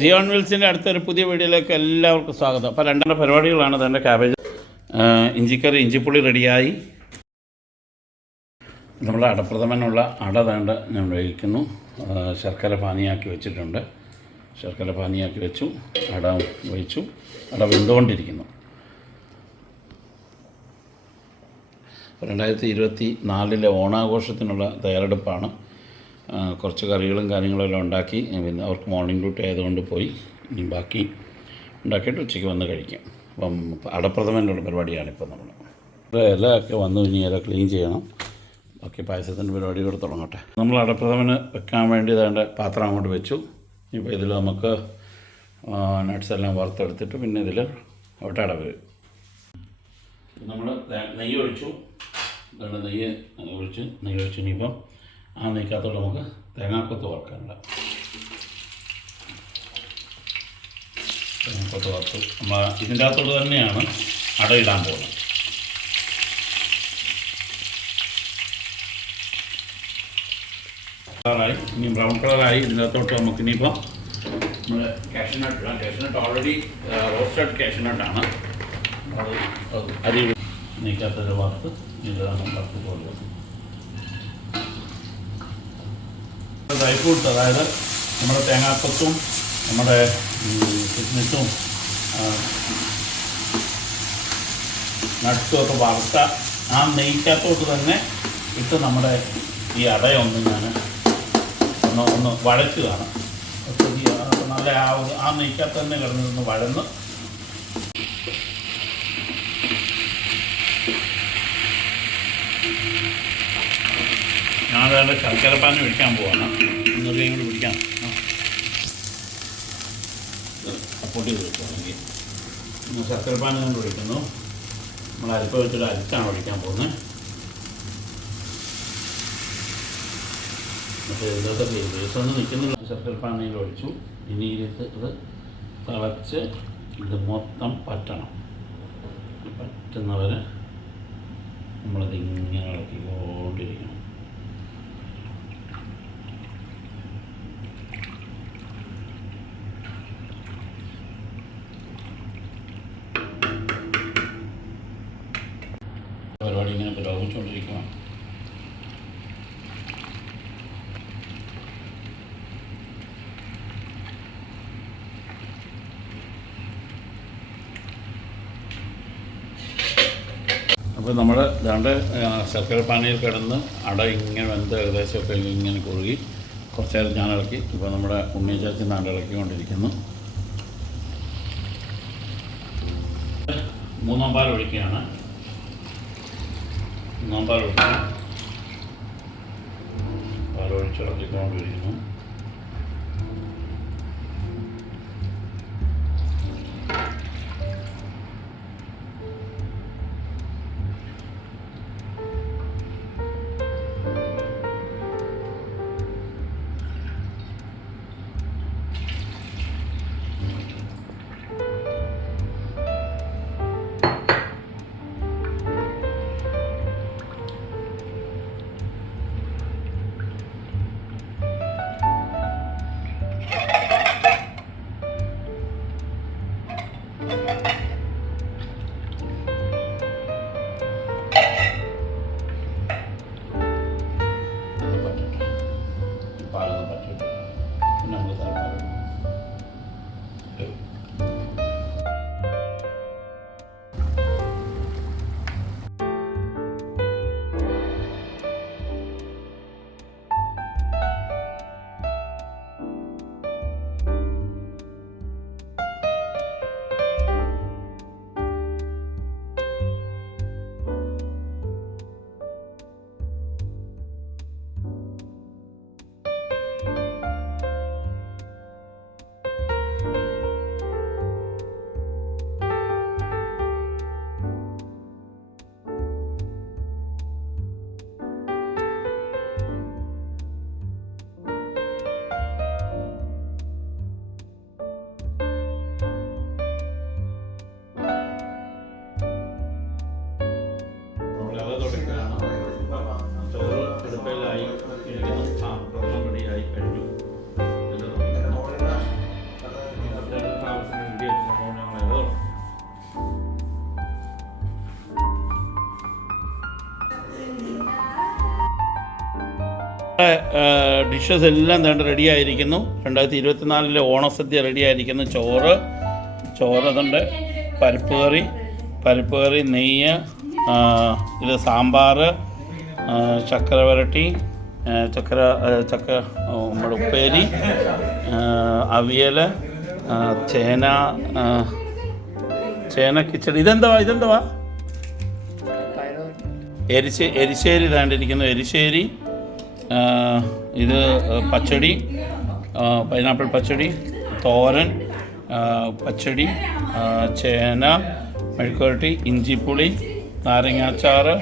ജിയോൺ വിൽസിൻ്റെ അടുത്തൊരു പുതിയ വീഡിയോയിലേക്ക് എല്ലാവർക്കും സ്വാഗതം. അപ്പോൾ രണ്ടെണ്ണം പരിപാടികളാണ്. തന്നെ ക്യാബേജ്, ഇഞ്ചിക്കറി, ഇഞ്ചിപ്പുളി റെഡിയായി. നമ്മൾ അടപ്രഥമനുള്ള അട വേണ്ട ഞാൻ വേവിക്കുന്നു. ശർക്കര പാനിയാക്കി വെച്ചിട്ടുണ്ട്. ശർക്കര പാനിയാക്കി വെച്ചു, അട ഒഴിച്ചു. അട വെന്തുകൊണ്ടിരിക്കുന്നു. 2024 ഓണാഘോഷത്തിനുള്ള തയ്യാറെടുപ്പാണ്. കുറച്ച് കറികളും കാര്യങ്ങളെല്ലാം ഉണ്ടാക്കി. പിന്നെ അവർക്ക് മോർണിംഗ് ഡ്യൂട്ടി ആയതുകൊണ്ട് പോയി. ഇനി ബാക്കി ഉണ്ടാക്കിയിട്ട് ഉച്ചയ്ക്ക് വന്ന് കഴിക്കാം. അപ്പം അടപ്രഥമനുള്ള പരിപാടിയാണിപ്പോൾ നമ്മൾ. ഇലയൊക്കെ വന്നു, ഇനി ഇല ക്ലീൻ ചെയ്യണം. ബാക്കി പായസത്തിൻ്റെ പരിപാടികൾ തുടങ്ങട്ടെ. നമ്മൾ അടപ്രഥമന് വെക്കാൻ വേണ്ടി വേണ്ട പാത്രം അങ്ങോട്ട് വെച്ചു. ഇപ്പോൾ ഇതിൽ നമുക്ക് നട്ട്സ് എല്ലാം വറുത്തെടുത്തിട്ട് പിന്നെ ഇതിൽ ഒട്ടട വരും. നമ്മൾ നെയ്യ് ഒഴിച്ചു. നെയ്യ് ഒഴിച്ചു. ഇനിയിപ്പം ആ നെയ്ക്കകത്തോട്ട് നമുക്ക് തേങ്ങാക്കൊത്ത് വറുക്കാനുണ്ട്. തേങ്ങാക്കൊത്ത് വറുത്ത് നമ്മൾ ഇതിൻ്റെ അകത്തോട്ട് തന്നെയാണ് അടയിടാൻ പോകുന്നത്. കളറായി, ഇനി ബ്രൗൺ കളറായി. ഇതിൻ്റെ അകത്തോട്ട് നമുക്ക് ഇനിയിപ്പം നമ്മൾ കാഷ്യൂനട്ട് ഇടാം. കാഷ്യൂനട്ട് ഓൾറെഡി റോസ്റ്റഡ് കാഷ്യൂനട്ടാണ്. അത് അരി നെയ്ക്കകത്തൊരു വറുത്ത് ഇതാണ് വറുത്ത് പോലെ ഡ്രൈ ഫ്രൂട്ട്സ്, അതായത് നമ്മുടെ തേങ്ങാക്കൊത്തും നമ്മുടെ കിസ്മിസും നട്ട്സും ഒക്കെ വറുത്ത ആ നെയ്ക്കകത്തോട്ട് തന്നെ ഇട്ട് നമ്മുടെ ഈ അടയൊന്ന് ഞാൻ ഒന്ന് വഴറ്റുകയാണ്. നല്ല ആ നെയ്ക്കകത്ത് തന്നെ കിടന്നൊന്ന് വഴന്ന് ഞാനത് ശർക്കരപ്പാനി പിടിക്കാൻ പോവാണ്. ഒന്നുകൂടി കൂടി പിടിക്കാം. പൊട്ടി കൊടുക്കുകയാണെങ്കിൽ ശർക്കരപ്പാനി കൊണ്ട് പിടിക്കുന്നു. നമ്മൾ അരിപ്പ വെച്ചിട്ട് അരിച്ചാണ് പിടിക്കാൻ പോകുന്നത്. മറ്റേ ഇതൊക്കെ ദിവസമൊന്നും നിൽക്കുന്നില്ല. ശർക്കരപ്പാനിയിൽ ഒഴിച്ചു. ഇനി ഇത് തിളച്ച് ഇത് മൊത്തം പറ്റണം. പറ്റുന്നവരെ നമ്മളിതിങ്ങനെ ഇളക്കിക്കൊണ്ടിരിക്കണം. പരിപാടി ഇങ്ങനെ പുരോഗമിച്ചുകൊണ്ടിരിക്കണം. അപ്പോൾ നമ്മൾ ദാണ്ട് ശർക്കരപ്പാനിയിൽ കിടന്ന് അട ഇങ്ങനെ വെന്ത് ഏകദേശമൊക്കെ ഇങ്ങനെ കുറുകി കുറച്ച് നേരം ഞാൻ ഇളക്കി. ഇപ്പോൾ നമ്മുടെ ഉണ്ണിച്ചാച്ചി നാണ്ട് ഇളക്കിക്കൊണ്ടിരിക്കുന്നു. മൂന്നാം പാൽ ഒഴിക്കുകയാണ്. മൂന്നാം പാൽ ഒഴിച്ച് ഇളക്കിക്കൊണ്ടിരിക്കുന്നു. ഡിഷസ് എല്ലാം വേണ്ട റെഡിയായിരിക്കുന്നു. 2024 ഓണസദ്യ റെഡിയായിരിക്കുന്നു. ചോറ് അതുണ്ട്, പരിപ്പ് കറി, നെയ്യ്, ഇത് സാമ്പാർ, ചക്കര വരട്ടി, നമ്മുടെ ഉപ്പേരി, അവിയൽ, ചേന കിച്ചടി. ഇതെന്തുവാ എരിശ്ശേരി താണ്ടിരിക്കുന്നു. എരിശ്ശേരി, ഇത് പച്ചടി, പൈനാപ്പിൾ പച്ചടി, തോരൻ, പച്ചടി, ചേന മെഴുക്കുവരട്ടി, ഇഞ്ചിപ്പുളി, നാരങ്ങാച്ചാറ്,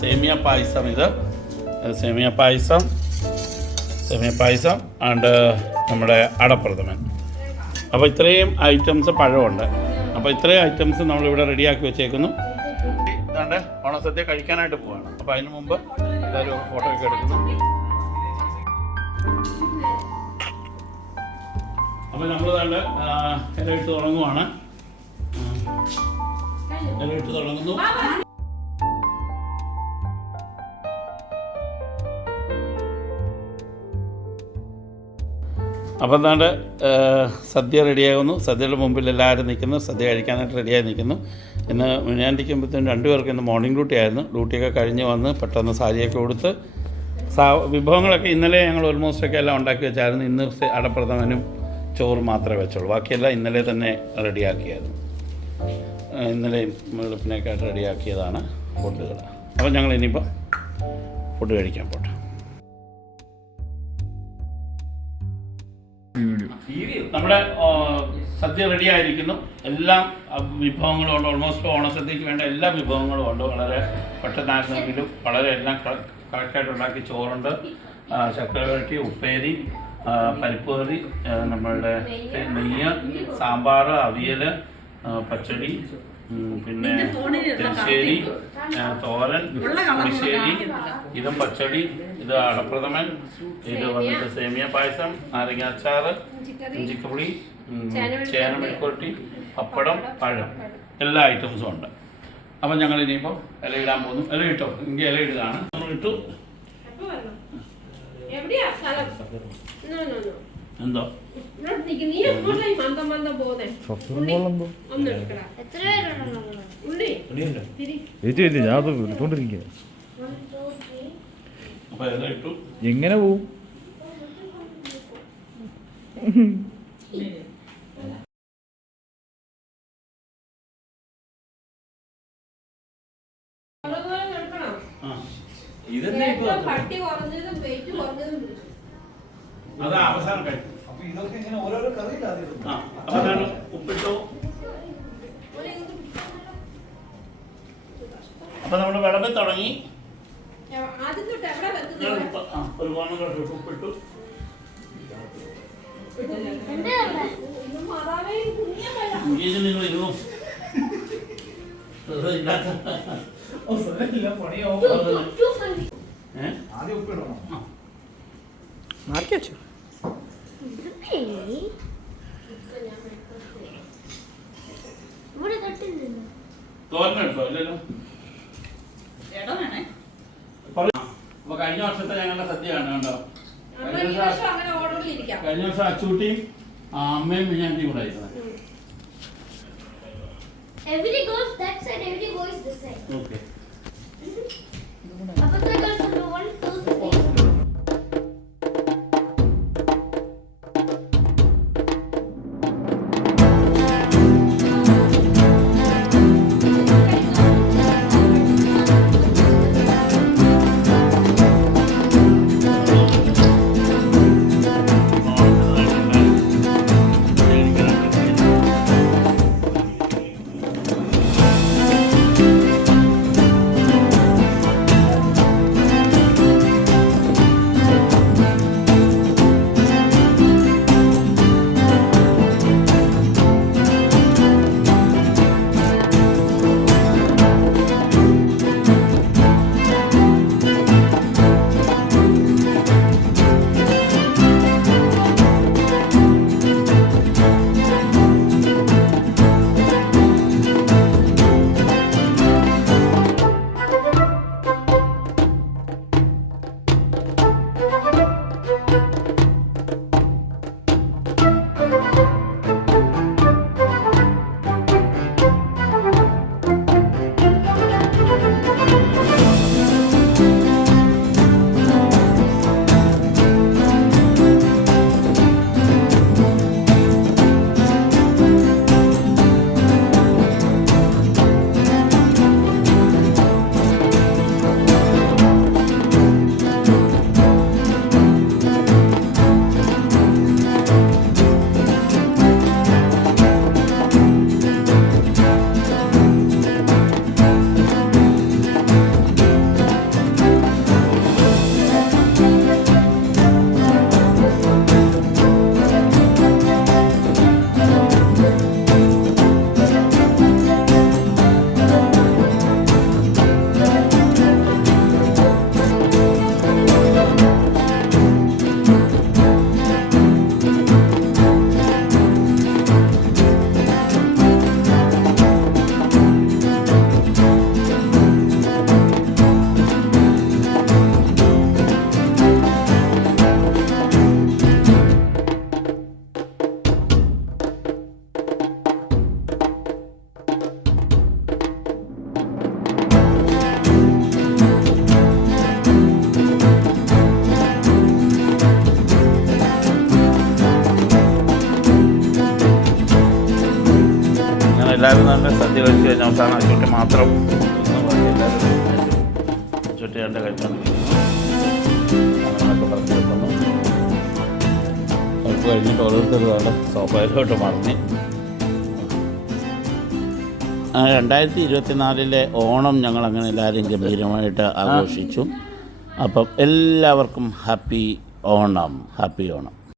സേമിയ പായസം. ഇത് സേമിയ പായസം ആൻഡ് നമ്മുടെ അടപ്രഥമൻ. അപ്പോൾ ഇത്രയും ഐറ്റംസ്, പഴമുണ്ട്. അപ്പോൾ ഇത്രയും ഐറ്റംസ് നമ്മളിവിടെ റെഡിയാക്കി വെച്ചേക്കുന്നു. ഇതാണ്ട് ഓണസദ്യ കഴിക്കാനായിട്ട് പോവാണ്. അപ്പോൾ അതിന് മുമ്പ് എല്ലാവരും ഫോട്ടോ ഒക്കെ എടുക്കുന്നു. അപ്പോൾ നമ്മൾ ഇതാണ്ട് ഇല ഇട്ട് തുടങ്ങുവാണ്. ഇല ഇട്ട് തുടങ്ങുന്നു. അപ്പം എന്താണ്ട് സദ്യ റെഡിയാകുന്നു. സദ്യയുടെ മുമ്പിൽ എല്ലാവരും നിൽക്കുന്നു. സദ്യ കഴിക്കാനായിട്ട് റെഡിയായി നിൽക്കുന്നു. ഇന്ന് ഞാൻ ഇരിക്കുമ്പോഴത്തേനും 2 പേർക്ക് ഇന്ന് മോർണിംഗ് ഡ്യൂട്ടി ആയിരുന്നു. ഡ്യൂട്ടിയൊക്കെ കഴിഞ്ഞ് വന്ന് പെട്ടെന്ന് സാരിയൊക്കെ കൊടുത്ത് വിഭവങ്ങളൊക്കെ ഇന്നലെ ഞങ്ങൾ ഓൾമോസ്റ്റൊക്കെ എല്ലാം ഉണ്ടാക്കി വെച്ചായിരുന്നു. ഇന്ന് അടപ്രഥമനും ചോറ് മാത്രമേ വെച്ചുള്ളൂ. ബാക്കിയെല്ലാം ഇന്നലെ തന്നെ റെഡിയാക്കിയായിരുന്നു. ഇന്നലെയും വെളുപ്പിനൊക്കെ ആയിട്ട് റെഡിയാക്കിയതാണ് ഫുഡുകൾ. അപ്പോൾ ഞങ്ങൾ ഇനിയിപ്പോൾ ഫുഡ് കഴിക്കാൻ പോട്ടെ. നമ്മുടെ സദ്യ റെഡിയായിരിക്കുന്നു. എല്ലാ വിഭവങ്ങളും ഉണ്ട്. ഓൾമോസ്റ്റ് ഓണസദ്യക്ക് വേണ്ട എല്ലാ വിഭവങ്ങളും ഉണ്ട്. വളരെ പെട്ടെന്നായിരുന്നെങ്കിലും വളരെ എല്ലാം കറക്റ്റായിട്ട് ഉണ്ടാക്കി. ചോറുണ്ട്, ചക്കര വരട്ടി, ഉപ്പേരി, പരിപ്പ് കറി, നമ്മളുടെ നെയ്യ്, സാമ്പാർ, അവിയൽ, പച്ചടി, പിന്നെ എരിശ്ശേരി, തോരൻ, പുളിശ്ശേരി, ഇതും പച്ചടി, ഇത് അടപ്രഥമൻ, ഇത് വന്നിട്ട് സേമിയ പായസം, നാരങ്ങാച്ചാറ്, ഇഞ്ചിക്കപ്പുളി, ചേന മെഴുക്കുവരട്ടി, പപ്പടം, പഴം, എല്ലാ ഐറ്റംസും ഉണ്ട്. അപ്പം ഞങ്ങൾ ഇനിയിപ്പോൾ ഇലയിടാൻ പോകുന്നു. ഇല ഇട്ടോ? എങ്കിൽ ഇല ഇടുകയാണ്. നമ്മൾ ഇട്ടു. എന്തോ എങ്ങനെ പോവും? അതാ അവസാനം കഴിക്കും. ഉപ്പിട്ടു. അപ്പൊ നമ്മള് വിളമ്പി തുടങ്ങി. ഒരു ഉപ്പിട്ടു. നിങ്ങൾ ഇരുന്നു. തോരനെടുത്തോ? ഇല്ലല്ലോ. അപ്പൊ കഴിഞ്ഞ വർഷത്തെ ഞങ്ങളുടെ സദ്യയാണ് കണ്ടോ. കഴിഞ്ഞ വർഷം അച്ചൂട്ടിയും അമ്മയും മിഞ്ഞാണ്ടിയും കൂടെ ആയിരുന്നു. Everybody goes that side, everybody goes this side. Okay. Apatra goes on 1, 2, 3. എല്ലാവരും നല്ല സദ്യ കഴിച്ച് കഴിഞ്ഞ അവസാനം അച്ചൂട്ടി മാത്രം ഇന്ന് ബാക്കി എല്ലാവരും അച്ചൂട്ടി കണ്ട് കഴിച്ചുകൊണ്ടിരിക്കുന്നു. അങ്ങനെയൊക്കെ പറഞ്ഞു വെക്കുന്നു. കുറച്ച് കഴിഞ്ഞിട്ട് ഓരോരുത്തർ നല്ല സോഫയിലോട്ട് മറിഞ്ഞ് 2024 ഓണം ഞങ്ങളങ്ങനെ എല്ലാവരും ഗംഭീരമായിട്ട് ആഘോഷിച്ചു. അപ്പം എല്ലാവർക്കും ഹാപ്പി ഓണം.